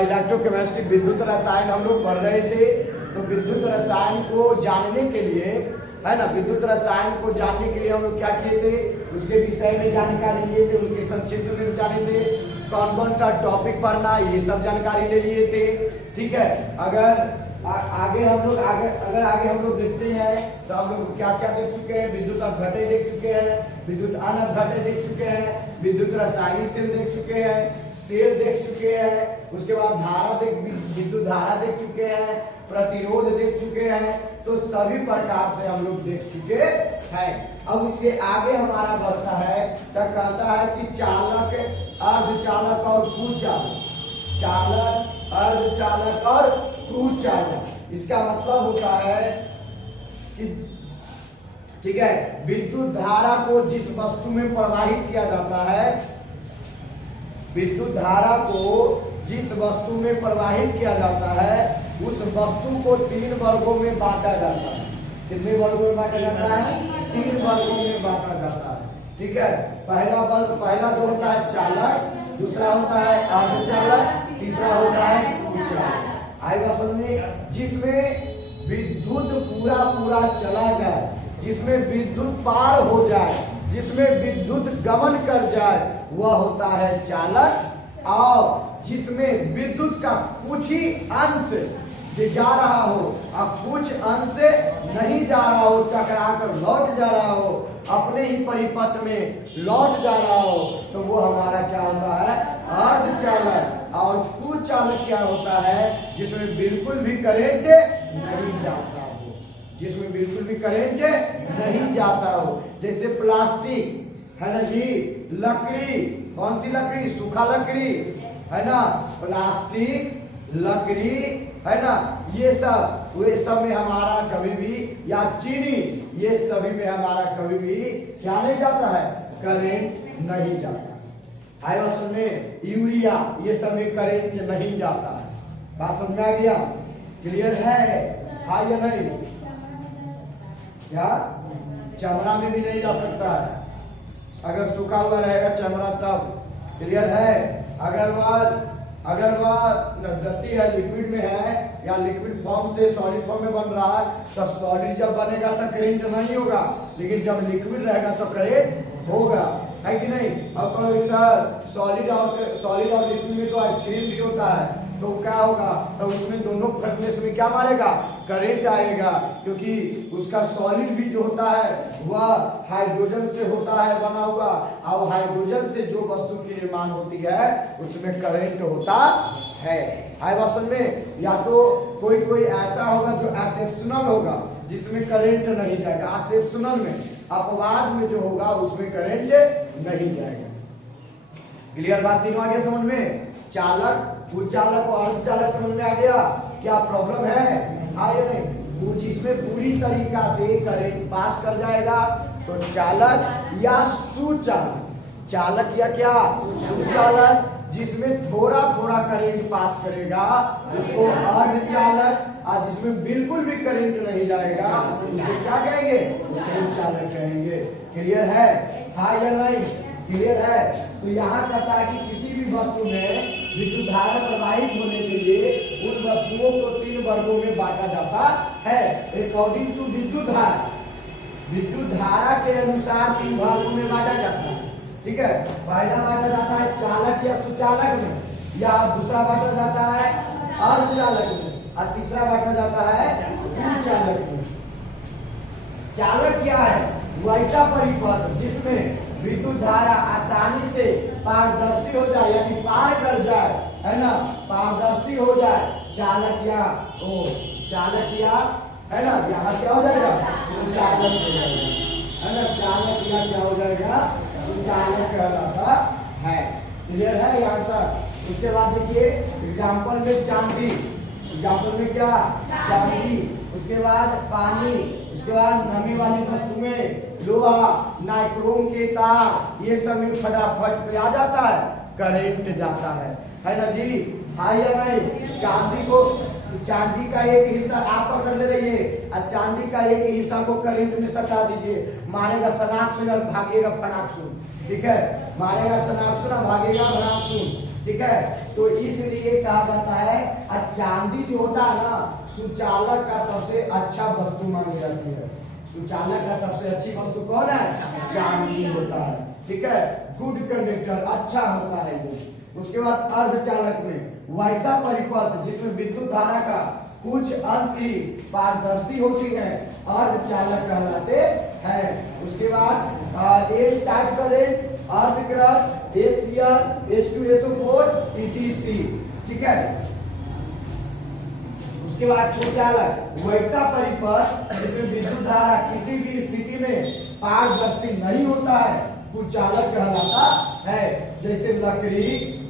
Electrochemistry विद्युत रसायन हम लोग पढ़ रहे थे। तो विद्युत रसायन को जानने के लिए, है ना, विद्युत रसायन को जानने के लिए हम लोग क्या किए थे, उसके विषय में जानकारी लिए थे, उनके संक्षिप्त में जाने थे, कौन कौन सा टॉपिक पढ़ना, ये सब जानकारी ले लिए थे। ठीक है, अगर आगे हम लोग हम लोग देखते हैं तो हम लोग क्या क्या देख चुके हैं, विद्युत अपघटन देख चुके हैं, विद्युत अनअपघटन देख चुके हैं, विद्युत रासायनिक सेल देख चुके हैं, सेल देख चुके हैं, उसके बाद विद्युत धारा देख चुके हैं, प्रतिरोध देख चुके हैं। तो सभी प्रकार से हम लोग देख चुके हैं। अब उसके आगे हमारा बढ़ता है, क्या कहता है कि चालक, अर्धचालक और कुचालक, चालक, अर्धचालक और कुचालक। इसका मतलब होता है कि, ठीक है, विद्युत धारा को जिस वस्तु में प्रवाहित किया जाता है, विद्युत धारा को जिस वस्तु में प्रवाहित किया जाता है, उस वस्तु को 3 वर्गों में बांटा जाता है। कितने वर्गों में बांटा जाता है? 3 वर्गों में बांटा जाता है। ठीक है, पहला जो होता है चालक, दूसरा होता है अर्धचालक, तीसरा होता है कुचालक। आएगा समझ में? जिसमें विद्युत पूरा चला जाए, जिसमें विद्युत पार हो जाए, जिसमें विद्युत गमन कर जाए, वह होता है चालक। और जिसमें विद्युत का कुछ ही अंश जा रहा हो और कुछ अंश नहीं जा रहा हो, टकरा कर लौट जा रहा हो, अपने ही परिपथ में लौट जा रहा हो, तो वो हमारा क्या होता है? अर्धचालक। और कुचालक क्या होता है? जिसमें बिल्कुल भी करंट नहीं जाता हो, जिसमें बिल्कुल भी करंट नहीं जाता हो। जैसे प्लास्टिक है ना जी, लकड़ी, कौन सी लकड़ी? सूखा लकड़ी, है ना, प्लास्टिक, लकड़ी, है ना, ये सब में हमारा कभी भी, या चीनी, ये सभी में हमारा कभी भी क्या नहीं जाता है? करंट नहीं जाता। आए बात समझ में? यूरिया, ये सब में करंट नहीं जाता है। बात समझ में आ गया? क्लियर है? हाँ या नहीं? क्या चमड़ा में भी नहीं जा सकता है अगर सूखा हुआ रहेगा चमड़ा, तब। क्लियर है? अगर वह नदी है, लिक्विड में है, या लिक्विड फॉर्म से सॉलिड फॉर्म में बन रहा है, तो सॉलिड जब बनेगा तो करंट नहीं होगा, लेकिन जब लिक्विड रहेगा तो करंट होगा, है कि नहीं? अब कहो सर सॉलिड और लिक्विड में तो आइसक्रीम भी होता है, तो क्या होगा? तो उसमें दोनों फटने में क्या मारेगा? करंट आएगा, क्योंकि उसका सॉलिड भी जो होता है वह हाइड्रोजन से होता है बना हुआ, और हाइड्रोजन से जो वस्तु की निर्माण होती है उसमें करंट होता है। हाई वासन में या तो कोई ऐसा होगा जो एक्सेप्शनल होगा, जिसमें करंट नहीं जाएगा, एक्सेप्शनल में, अपवाद में जो होगा उसमें करंट नहीं जाएगा। क्लियर बात? तीनों आ गया समझ में? चालक, कुचालक और अर्धचालक समझ में आ गया? क्या प्रॉब्लम है? हाँ या नहीं? वो जिसमें पूरी तरीका से करंट पास कर जाएगा तो चालक या सुचालक, चालक या क्या? सुचालक। जिसमें थोड़ा करंट पास करेगा उसको अर्धचालक, और जिसमें बिल्कुल भी करंट नहीं जाएगा उसे क्या कहेंगे? कुचालक कहेंगे। क्लियर है? हाँ या नहीं? क्लियर है? तो यहाँ कहता है कि किसी भी वस्तु में विद्युत धारा प्रवाहित होने के लिए उन वस्तुओं को 3 वर्गों में बांटा जाता है। अकॉर्डिंग टू विद्युत धारा के अनुसार 3 भागों में बांटा जाता है। ठीक है, पहला बांटा जाता है चालक या सुचालक में, या दूसरा बांटा जाता है अर्धचालक में, और तीसरा बांटा जाता है कुचालक में। चालक क्या है? वैसा परिपथ जिसमें विद्युत धारा आसानी से पारदर्शी हो जाए, यानी पार कर जाए, है ना, पारदर्शी हो जाए, चालक या है ना, यहाँ क्या हो जाएगा? सुचालक हो जाएगा, है ना, चालक या क्या हो जाएगा? सुचालक कहलाता है। क्लियर है यहाँ तक? उसके बाद देखिए एग्जाम्पल में चांदी, एग्जाम्पल में क्या? चांदी। उसके बाद पानी, उसके बाद नमी वाली वस्तुएं, लोहा, नाइक्रोम के तार, ये सब में फटाफट पे आ जाता है, करंट जाता है ना जी? हाँ या नहीं? चांदी का एक हिस्सा आप पकड़ ले रही है, और चांदी का एक हिस्सा को करंट में सटा दीजिए, मारेगा सनाक्सुन और भागेगा फनाक्सुन। ठीक है, मारेगा सनाक्सुन और भागेगा फनाक्सुन। ठीक है, तो इसलिए कहा जाता चांदी जो होता है ना, सुचालक का सबसे अच्छा वस्तु मानी जाती है। सुचालक का सबसे अच्छी वस्तु कौन है? चांदी होता है। ठीक है, गुड कंडक्टर, अच्छा होता है ये। उसके बाद अर्धचालक में वैसा परिपथ जिसमें विद्युत धारा का कुछ अंश ही पारदर्शी होती है, अर्धचालक कहलाते हैं। उसके बाद एक टाइप करेंट, अर्धग्रस्त, HCl, H2SO4, ETC। ठीक है, उसके बाद कुचालक वैसा परिपथ जिसमें विद्युत धारा किसी भी स्थिति में पारदर्शी नहीं होता है, कुचालक कहलाता है। जैसे लकड़ी,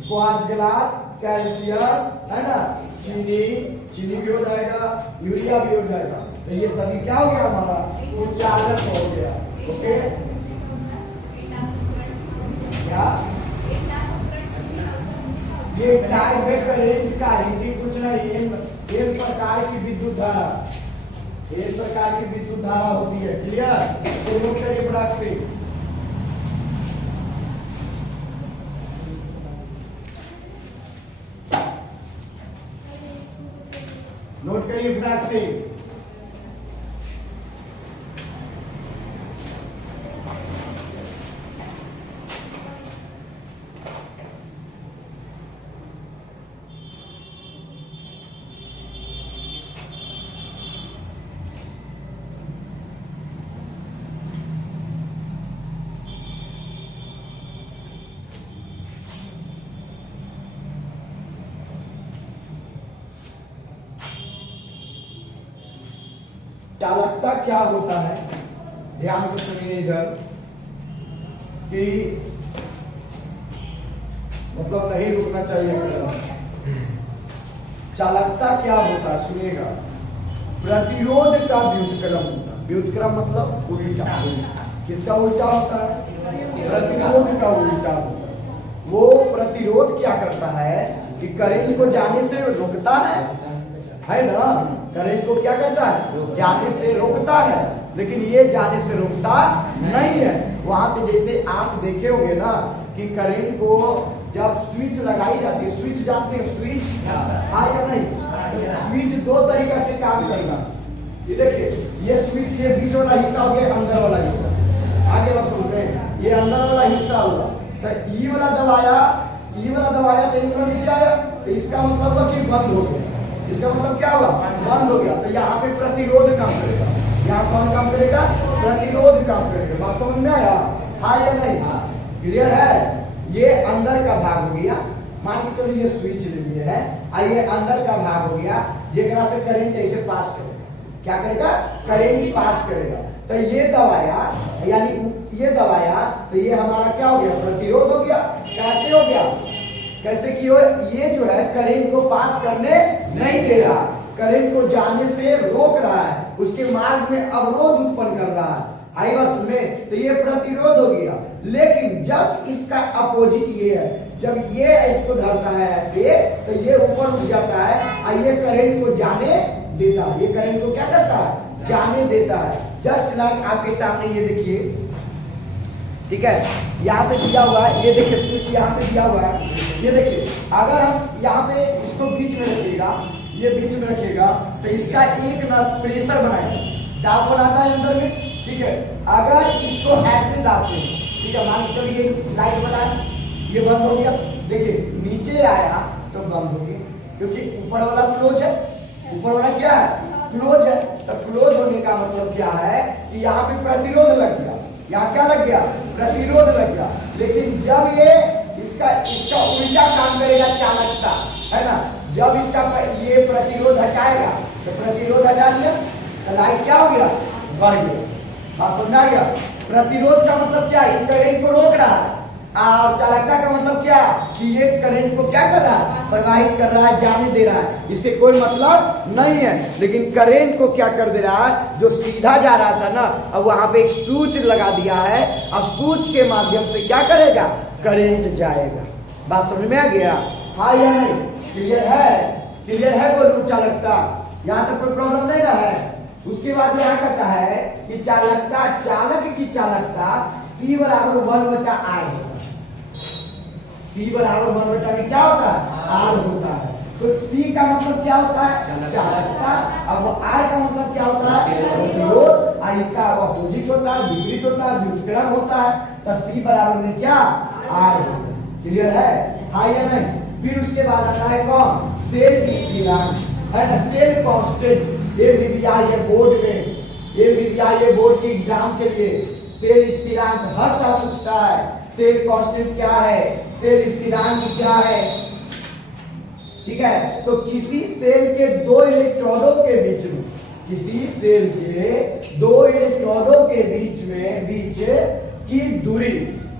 क्वार्ट्ज ग्लास, कैल्शियम, है ना, चीनी भी हो जाएगा, यूरिया भी हो जाएगा। तो ये सभी क्या हो गया हमारा? कुचालक हो गया। ओके, क्या ये टाइप है करेंट का, हिंदी कुछ नहीं, एक प्रकार की विद्युत धारा, एक प्रकार की विद्युत धारा होती है। क्लियर? तो नोट करिए फटाक से, नोट करिए फटाक से। चालकता क्या होता है, ध्यान से सुनिए इधर, कि मतलब नहीं रुकना चाहिए। चालकता क्या होता है सुनिएगा, प्रतिरोध का व्युत्क्रम होता है। व्युत्क्रम मतलब उल्टा। किसका उल्टा होता है? प्रतिरोध का उल्टा होता है। वो प्रतिरोध क्या करता है कि करंट को जाने से रोकता है ना, करंट को क्या करता है? जाने से रोकता है। लेकिन ये जाने से रोकता नहीं है। वहां पे जैसे आप देखे होंगे ना कि करंट को जब स्विच लगाई जाती है, स्विच जानते हैं स्विच, हाँ या नहीं? स्विच दो तरीका से काम करेगा। ये देखिए, ये स्विच, ये बीच वाला हिस्सा हो गया, अंदर वाला हिस्सा। आगे बस सुन रहे हैं, ये अंदर वाला हिस्सा होगा। तो ई वाला दबाया तो ई वाला नीचे आया, तो इसका मतलब हुआ कि बंद हो गया। इसका मतलब क्या हुआ? बंद हो गया। तो यहाँ पे प्रतिरोध काम करेगा। यहाँ कौन काम करेगा? प्रतिरोध काम करेगा। बात समझ में आया? हाँ या नहीं? क्लियर है? ये अंदर का भाग हो गया। मान के चलो ये स्विच ले लिए है, ये अंदर का भाग हो गया, जेकरा से करंट ऐसे पास करेगा। क्या करेगा? करंट पास करेगा। तो ये दबाया, यानी ये दबाया, तो ये हमारा क्या हो गया? प्रतिरोध हो गया। कैसे हो गया? कैसे कि ये जो है करंट को पास करने नहीं दे रहा, करंट को जाने से रोक रहा है, उसके मार्ग में अवरोध उत्पन्न कर रहा है। आई बस में, तो ये प्रतिरोध हो गया। लेकिन जस्ट इसका अपोजिट ये है, जब ये इसको धरता है ऐसे, तो ये ऊपर उठ जाता है और ये करंट को जाने देता है। ये करंट को क्या करता है? जाने देता है। जस्ट लाइक आपके सामने ये देखिए, ठीक है, यहाँ पे दिया हुआ है, ये देखिए स्विच यहाँ पे दिया हुआ है। ये देखिए, अगर हम यहाँ पे इसको बीच में रखिएगा, ये बीच में रखिएगा, तो इसका एक ना प्रेशर बनाएगा, दाब बनाता है अंदर में। ठीक है, अगर इसको ऐसे दाबते हैं, ठीक है, मान लो ये लाइट बनाए, ये बंद हो गया। देखिए नीचे आया तो बंद हो गया, क्योंकि ऊपर वाला क्लोज है। ऊपर वाला क्या है? क्लोज है। तो क्लोज होने का मतलब क्या है कि यहाँ पे प्रतिरोध लग गया। यहाँ क्या लग गया? प्रतिरोध लग गया। लेकिन जब ये इसका उल्टा काम करेगा, चालकता, है ना, जब इसका ये प्रतिरोध हटाएगा, तो प्रतिरोध हटा दिया तो लाइट क्या हो गया? बढ़ गया। बात समझ आ गया? प्रतिरोध का मतलब क्या है? करंट को रोक रहा है। और चालकता का मतलब क्या? कि ये करंट को क्या कर रहा है? प्रवाहित कर रहा है, जाने दे रहा है। इससे कोई मतलब नहीं है। लेकिन करंट को क्या कर दे रहा है? जो सीधा जा रहा था ना, अब वहां पे एक स्विच लगा दिया है, अब स्विच के माध्यम से क्या करेगा? करंट जाएगा। बात समझ में आ गया? हाँ या नहीं? क्लियर है? क्लियर है? बोलो चालकता, यहाँ तक कोई प्रॉब्लम नहीं ना है? उसके बाद यहाँ कहता है कि चालकता, चालक की चालकता C बराबर 1/R होता है। C बराबर 1/R में क्या होता है? R होता है। तो C का मतलब क्या होता है? चालकता। अब आर का मतलब क्या होता है? प्रतिरोध। और इसका अपोजिट होता है, विपरीत होता है, व्युत्क्रम होता है। तो सी बराबर में क्या? आर। क्लियर है? हाँ या नहीं? फिर उसके बाद आता है कौन? सेल स्थिरांक, है ना, सेल कांस्टेंट। ये भी दिया है बोर्ड में, ये भी दिया है बोर्ड की एग्जाम के लिए। सेल स्थिरांक हर साल पूछता है। सेल कांस्टेंट क्या है, सेल स्थिरांक क्या है, ठीक है। तो किसी सेल के दो इलेक्ट्रॉनों के बीच में, किसी सेल के दो इलेक्ट्रॉनों के बीच की दूरी,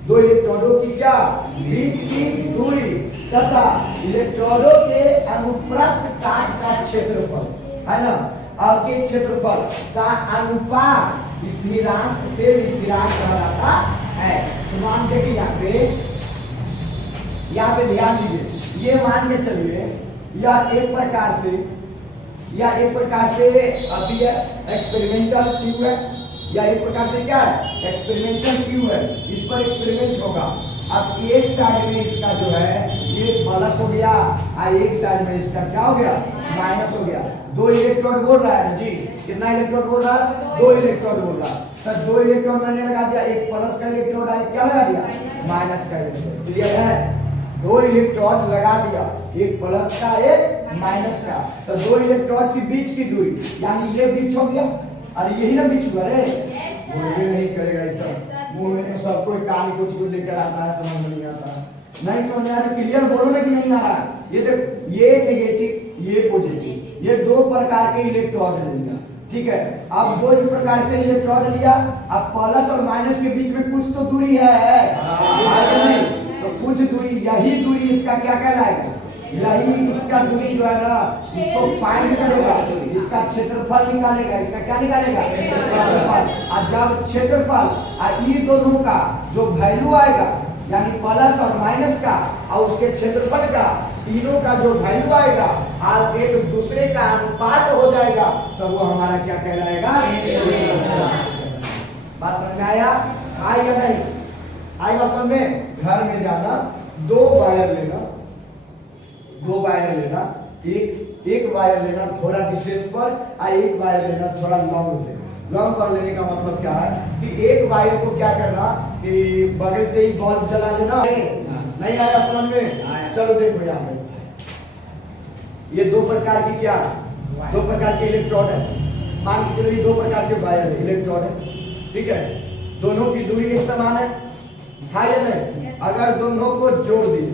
दो इलेक्ट्रॉनों की क्या? बीच की दूरी तथा इलेक्ट्रॉनों के अनुप्रस्थ काट का क्षेत्रफल, है ना, और के क्षेत्रफल का अनुपात स्थिरांक से स्थिरांक कहलाता है। तो मान देखिए यहाँ पे ध्यान दीजिए, ये मान के चलिए यह एक प्रकार से अभी एक्सपेरिमेंटल ट्यूब है, या एक प्रकार से क्या है? एक्सपेरिमेंटल ट्यूब है। इस पर एक्सपेरिमेंट होगा। अब एक साइड में इसका जो है ये प्लस हो गया और एक साइड में इसका क्या हो गया? माइनस हो गया। दो इलेक्ट्रॉन बोल रहा है ना जी, कितना इलेक्ट्रॉन बोल रहा है? दो इलेक्ट्रॉन बोल रहा है। तो दो इलेक्ट्रॉन मैंने लगा दिया, एक प्लस का इलेक्ट्रॉन है, क्या लगा दिया? माइनस का इलेक्ट्रॉन। क्लियर है? दो इलेक्ट्रॉन लगा दिया, एक प्लस का एक माइनस का। तो दो इलेक्ट्रॉन की बीच की दूरी, यानी ये बीच हो गया, अरे यही ना बीच हुआ रे। बोलबे नहीं करेगा ये सब, मुंह में तो सब कोई कान कुछ लेकर आता है, समझ नहीं आता है। नहीं समझ में आ रहा? क्लियर बोलो ना कि नहीं आ रहा? ये देखो, ये नेगेटिव, ये पॉजिटिव, ये दो प्रकार के इलेक्ट्रॉन ले लिया, ठीक है। अब दो प्रकार से इलेक्ट्रॉन लिया, अब प्लस और माइनस के बीच में कुछ तो दूरी है, नहीं? तो कुछ दूरी, यही दूरी इसका क्या कहलाएगा? यही इसका दूरी जो है ना, इसको फाइंड करेगा, इसका क्षेत्रफल निकालेगा। इसका क्या निकालेगा? क्षेत्रफल। और जब क्षेत्रफल ये दोनों का जो वैल्यू आएगा, यानी प्लस और माइनस का और उसके क्षेत्रफल का, तीनों का जो वैल्यू आएगा और एक दूसरे का अनुपात हो जाएगा, तो वो हमारा क्या कहलाएगा? बात समझ में आया? आई या नहीं आई? बात समझ में? घर में जाना, दो वायर लेना, एक वायर लेना थोड़ा डिस्टेंस पर और एक वायर लेना थोड़ा लॉन्ग लेना। लॉन्ग पर लेने का मतलब क्या है कि एक वायर को क्या करना कि बगल से ही बल्ब जला लेना। नहीं आया समझ में? चलो देखो यहाँ पे ये दो प्रकार की क्या, दो प्रकार के इलेक्ट्रॉन है। मान के चलो ये दो प्रकार के वायर इलेक्ट्रॉन है, ठीक है। दोनों की दूरी एक समान है, हाँ या नहीं? अगर दोनों को जोड़ दिए,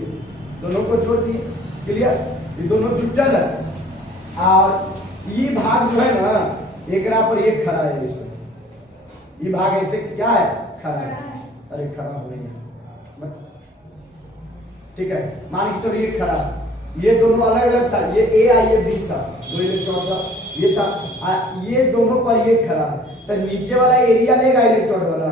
क्लियर, ये दोनों जुटल है और ये भाग जो है ना, एकरा पर एक खड़ा है, ये भाग ऐसे क्या है? खड़ा है। अरे खड़ा हो गया, ठीक है। मान के चलो ये खड़ा, ये दोनों अलग अलग था, ये ए और ये बी था, दो इलेक्ट्रॉन था, ये था, ये दोनों पर ये खड़ा। तो नीचे वाला एरिया लेगा इलेक्ट्रॉन वाला,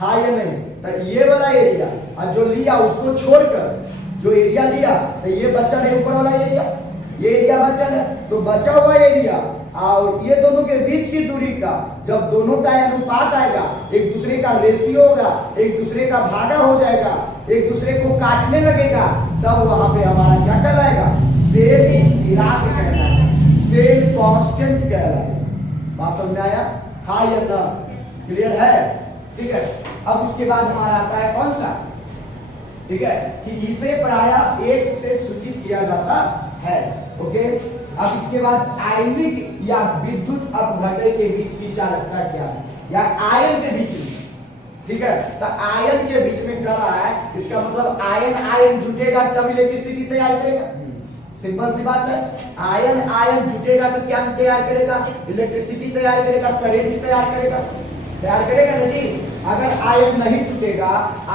हाँ या नहीं? तो ये वाला एरिया और जो लिया उसको छोड़कर जो एरिया लिया, तो ये बचा है ऊपर वाला एरिया, ये एरिया बचा है। तो बचा हुआ एरिया और ये दोनों के बीच की दूरी का जब दोनों का अनुपात आएगा, एक दूसरे का रेशियो होगा, एक दूसरे का भागा हो जाएगा, एक दूसरे को काटने लगेगा, तब वहां पे हमारा क्या कहलाएगा? सेल स्थिरांक कहलाएगा, सेल कांस्टेंट कहलाएगा। बात समझ में आया? हाँ या ना? क्लियर है? ठीक है। अब उसके बाद हमारा आता है कौन सा, ठीक है, कि इसे प्रायः एक्स से सूचित किया जाता है। ओके। अब इसके बाद आयनिक या विद्युत अपघटन के बीच की चालकता क्या है, या आयन के बीच में, ठीक है। तो आयन के बीच में कर रहा है, इसका मतलब आयन जुटेगा तब इलेक्ट्रिसिटी तैयार करेगा। सिंपल सी बात है, आयन जुटेगा तो क्या तैयार करेगा? इलेक्ट्रिसिटी तैयार करेगा, करंट तैयार करेगा ना जी। अगर आयन नहीं जुटेगा,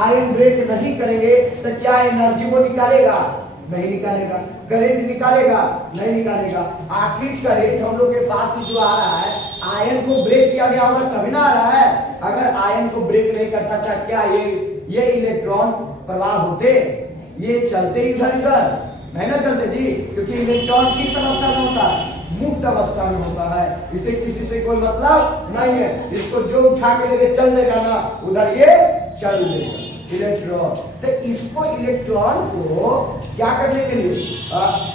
आयन ब्रेक नहीं करेंगे, तो क्या एनर्जी वो निकालेगा? नहीं निकालेगा। करंट निकालेगा? नहीं निकालेगा। आखिर करंट हम लोग के पास ही जो आ रहा है, आयन को ब्रेक किया गया होगा तभी ना आ रहा है। अगर आयन को ब्रेक नहीं करता था, क्या ये इलेक्ट्रॉन प्रवाह होते? ये चलते इधर उधर नहीं ना चलते जी, क्योंकि इलेक्ट्रॉन किस अवस्था में होता है? मुक्त अवस्था में होता है। इसे किसी से कोई मतलब नहीं है, इसको जो उठा के लेके चल देगा ना, उधर ये चल देगा इलेक्ट्रॉन। तो इसको इलेक्ट्रॉन को क्या करने के लिए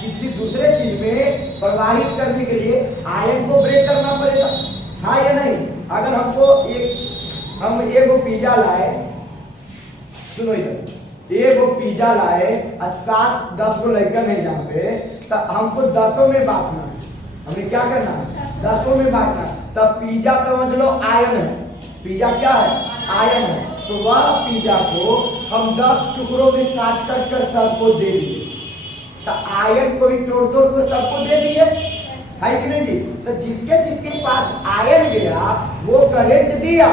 किसी दूसरे चीज में प्रवाहित करने के लिए आयन को ब्रेक करना पड़ेगा, हाँ या नहीं? अगर हमको हम एक पिज्जा लाए, सुनो इधर, एक पिज्जा लाए, 7-10 को लड़का नहीं यहाँ पे, तो हमको 10 में बांटना है। हमें क्या करना है? 10 में बांटना। तब पिज्जा समझ लो आयन है। पिज्जा क्या है? आयन है। तो वह पिज्जा को हम 10 टुकड़ों में काट कर सबको दे दिए, तो आयन को ही तोड़ कर सबको दे दिए, है कि नहीं जी? तो जिसके पास आयन गया वो करंट दिया,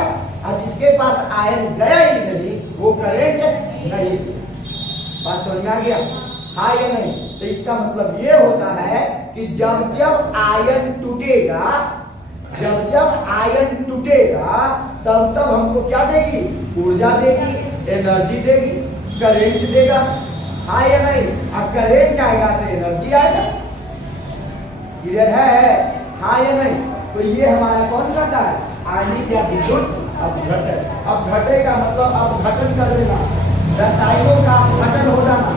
और जिसके पास आयन गया ही नहीं वो करंट नहीं दिया। बात समझ में आ गया? हाँ या नहीं? तो इसका मतलब ये होता है कि जब आयन टूटेगा, जब आयन टूटेगा तब हमको क्या देगी? ऊर्जा देगी, एनर्जी देगी, करंट देगा, हाँ या नहीं? अब करंट आएगा तो एनर्जी आएगा। क्लियर है? हाँ या नहीं? तो ये हमारा कौन करता है? आयनिक या विद्युत अपघटन। अपघटन का मतलब अपघटन कर देना, रसायनों का अपघटन हो जाना।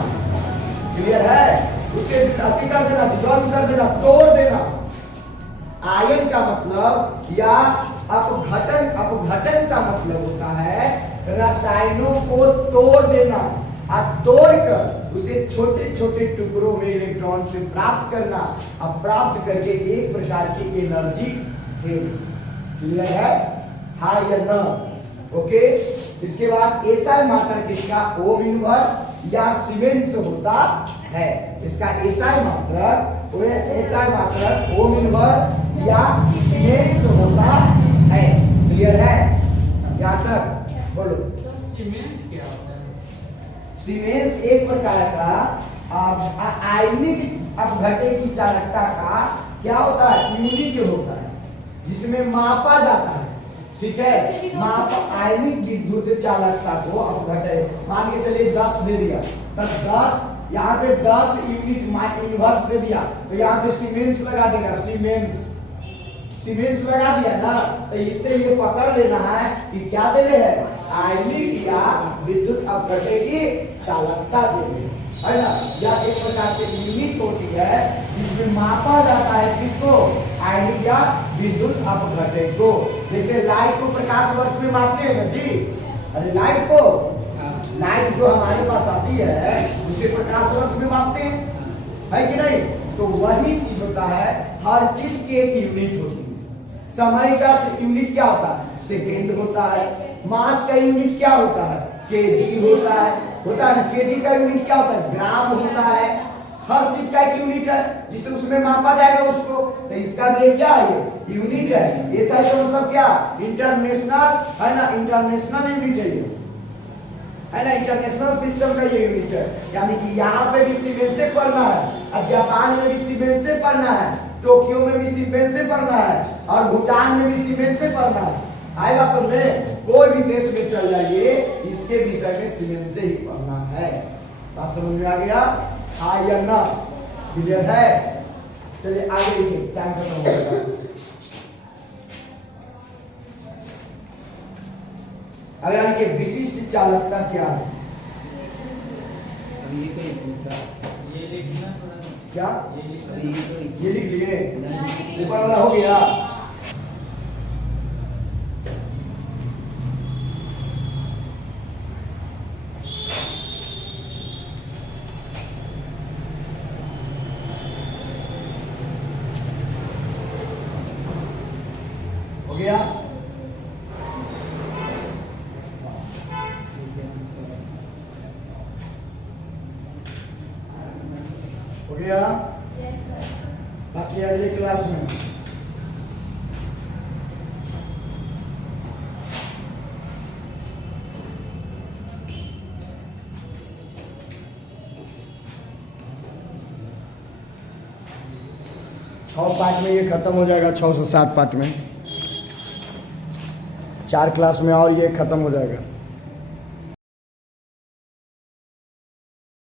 क्लियर है? उसे अति कर देना, विद्युत कर देना, तोड़ देना। आयन का मतलब या अपघटन का मतलब होता है रसायनों को तोड़ देना, और तोड़कर उसे छोटे छोटे टुकड़ों में इलेक्ट्रॉन से प्राप्त करना, और प्राप्त करके एक प्रकार की एनर्जी देना। क्लियर है? हाँ या ना? ओके। इसके बाद एसआई मात्रक किसका? ओम इनवर्स या सीमेंस होता है। इसका एसआई मात्रक ओम इनवर्स या सीमेंस होता है। क्लियर है? यहाँ तक बोलो। सीमेंस क्या होता है? सीमेंस एक प्रकार का आयनिक अपघटन की चालकता का क्या होता है? यूनिट होता है, जिसमें मापा जाता है। ठीक है? आयनिक विद्युत चालकता को अपघटन, मान के चलिए 10 दे दिया, तो 10 यहाँ पे 10 यूनिट इनवर्स दे दिया, तो यहाँ पे सीमेंस लगा देगा। सीमेंस लगा दिया ना, तो इससे ये पकड़ लेना है कि क्या देने है? आयनिक या विद्युत अपघटन की चालकता देने, है ना? यह एक प्रकार से यूनिट होती है जिसमें मापा जाता है किसको? आयनिक या विद्युत अपघटन को। जैसे लाइट को प्रकाश वर्ष में मापते हैं ना जी। अरे लाइट को, लाइट जो हमारे पास आती है उसे प्रकाश वर्ष में मापते हैं, है कि नहीं? तो वही चीज होता है, हर चीज की एक यूनिट होती है। समय का यूनिट क्या होता है? सेकेंड होता है। मास का यूनिट क्या होता है? केजी होता है ना? केजी का यूनिट क्या होता है? ग्राम होता है। हर चीज का एक यूनिट है जिसे उसमें मापा जाएगा उसको। तो इसका भी क्या है? ये यूनिट है। ऐसा का मतलब क्या? इंटरनेशनल, है ना? इंटरनेशनल यूनिट है ये, है ना? इंटरनेशनल सिस्टम का ये यूनिट है। यानी कि यहाँ पे भी सीमेंस से पढ़ना है, और जापान में भी सीमेंस से पढ़ना है, टोक्यो में भी सीमेंस से पढ़ना है, और भूटान में भी सीमेंस से पढ़ना है। आएगा समझ में? कोई भी देश में चल जाइए, इसके विषय में सीमेंस से ही पढ़ना है। बात समझ में आ गया? हाँ या ना? क्लियर है? चलिए आगे देखिए, टाइम खत्म हो गया। अगर इनके विशिष्ट चालकता क्या है? ये लिखना थोड़ा क्या? ये लिख लिए? ऊपर वाला हो गया? हो गया? हो गया? Yes, sir. बाकी अगले क्लास में छह पार्ट में ये खत्म हो जाएगा। 6 से 7 पार्ट में 4 क्लास में और ये खत्म हो जाएगा।